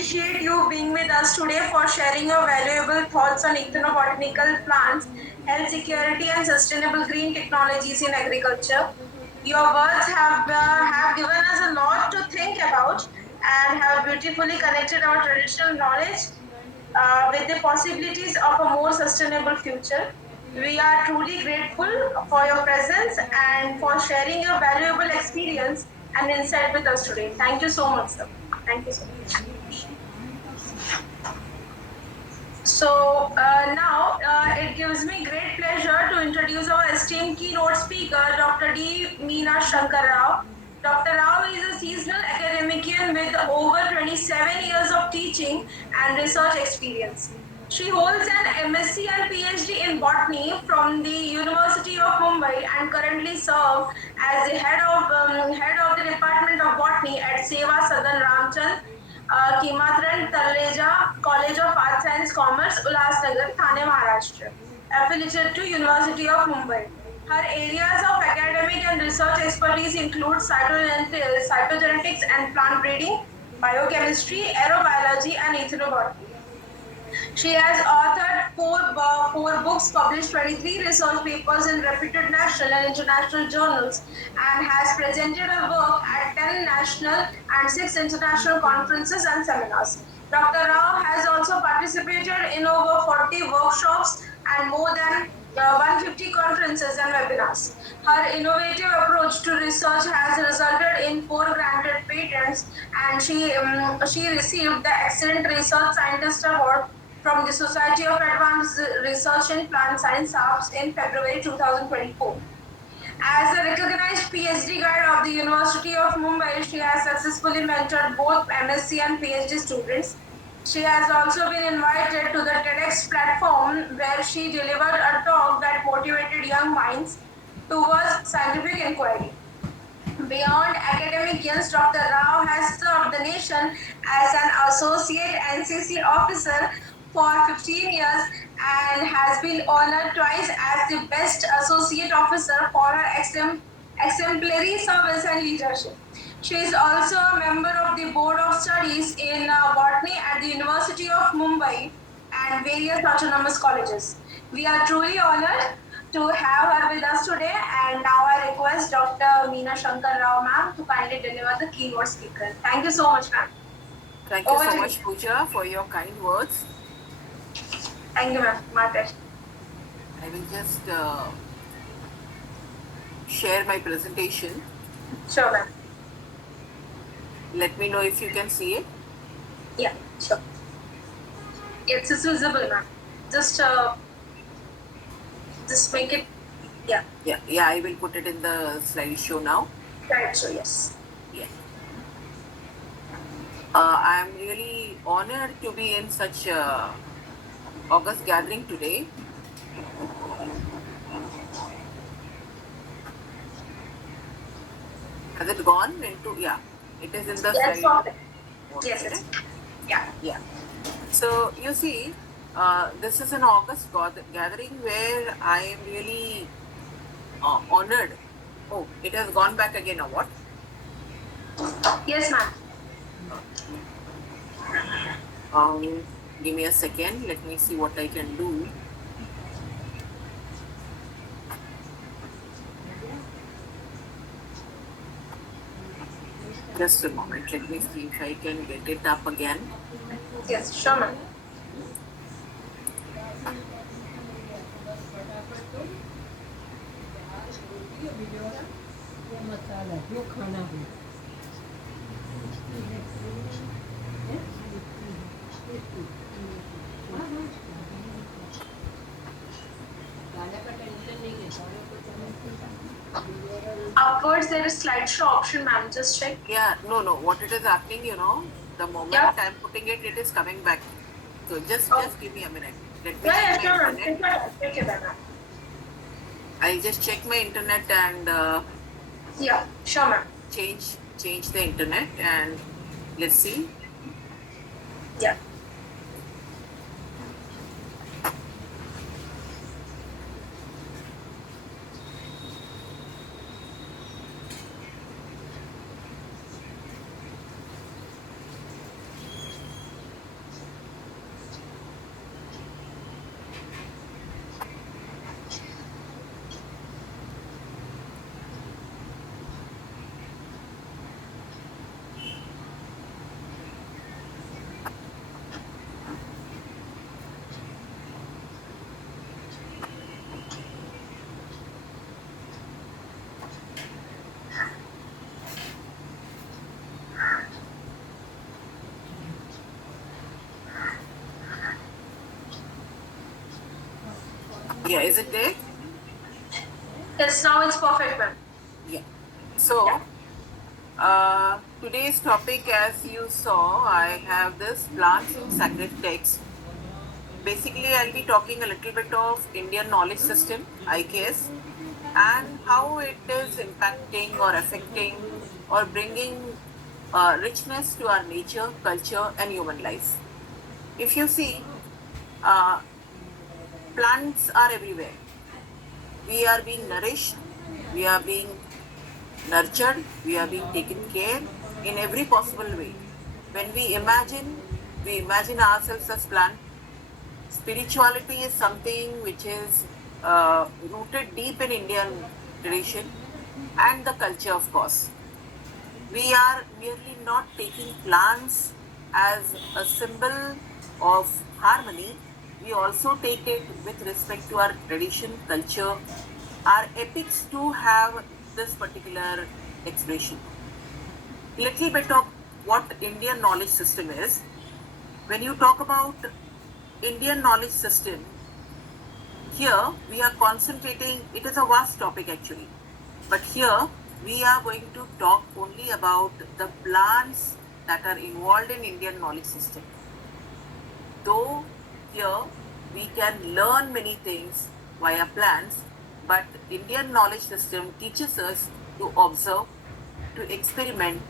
appreciate you being with us today for sharing your valuable thoughts on ethnobotanical plants, health security, and sustainable green technologies in agriculture. Your words have given us a lot to think about and have beautifully connected our traditional knowledge with the possibilities of a more sustainable future. We are truly grateful for your presence and for sharing your valuable experience and insight with us today. Thank you so much, sir. Thank you so much. So now it gives me great pleasure to introduce our esteemed keynote speaker, Dr. D. Meena Shankar Rao. Dr. Rao is a seasonal academician with over 27 years of teaching and research experience. She holds an MSc and PhD in botany from the University of Mumbai and currently serves as the head of the Department of Botany at Seva Sadan Ramchand Kimatran Talleja College of Arts and Commerce, Ulhasnagar, Thane, Maharashtra, affiliated to University of Mumbai. Her areas of academic and research expertise include cytogenetics and plant breeding, biochemistry, aerobiology, and ethnobotany. She has authored four books, published 23 research papers in reputed national and international journals, and has presented her work at 10 national and 6 international conferences and seminars. Dr. Rao has also participated in over 40 workshops and more than 150 conferences and webinars. Her innovative approach to research has resulted in 4 granted patents, and she received the Excellent Research Scientist Award from the Society of Advanced Research in Plant Science (SAPS) in February 2024. As a recognized PhD guide of the University of Mumbai, she has successfully mentored both MSc and PhD students. She has also been invited to the TEDx platform where she delivered a talk that motivated young minds towards scientific inquiry. Beyond academic years, Dr. Rao has served the nation as an associate NCC officer for 15 years and has been honored twice as the best associate officer for her exemplary service and leadership. She is also a member of the Board of Studies in Botany at the University of Mumbai and various autonomous colleges. We are truly honored to have her with us today, and now I request Dr. Meena Shankar Rao ma'am to kindly deliver the keynote speaker. Thank you so much, ma'am. Thank you so much, Pooja, for your kind words. Thank you, ma'am. My pleasure. I will just share my presentation. Sure, ma'am. Let me know if you can see it. Yeah, sure. It's visible, ma'am. Just make it. Yeah. Yeah. I will put it in the slideshow now. Right. So yes. Yeah. I am really honored to be in such August gathering today. Has it gone into? Yeah, it is in the Yes, slide. Yes. Yeah. Yeah. So you see, this is an August gathering where I am really honored. Oh, it has gone back again, or what? Yes, ma'am. Give me a second. Let me see what I can do. Just a moment. Let me see if I can get it up again. Yes, sure, ma'am. Upwards, there is slideshow option, ma'am. Just check. Yeah, no. What it is happening, the moment I'm putting it, it is coming back. So just give me a minute. Let me check my internet. Take it, ma'am. I'll just check my internet and yeah, sure, ma'am. Change the internet and let's see. Yeah. Yeah, is it there? Yes, now it's perfect, ma'am. Yeah. So, today's topic, as you saw, I have this plants in sacred text. Basically, I'll be talking a little bit of Indian knowledge system, IKS, and how it is impacting or affecting or bringing richness to our nature, culture, and human life. If you see, uh, plants are everywhere. We are being nourished, we are being nurtured, we are being taken care in every possible way. When we imagine ourselves as plant. Spirituality is something which is rooted deep in Indian tradition and the culture, of course. We are merely not taking plants as a symbol of harmony. We also take it with respect to our tradition, culture. Our epics too have this particular expression. Little bit of what Indian knowledge system is. When you talk about Indian knowledge system, here we are concentrating, it is a vast topic actually, but here we are going to talk only about the plants that are involved in Indian knowledge system. Though here we can learn many things via plants, but Indian knowledge system teaches us to observe, to experiment,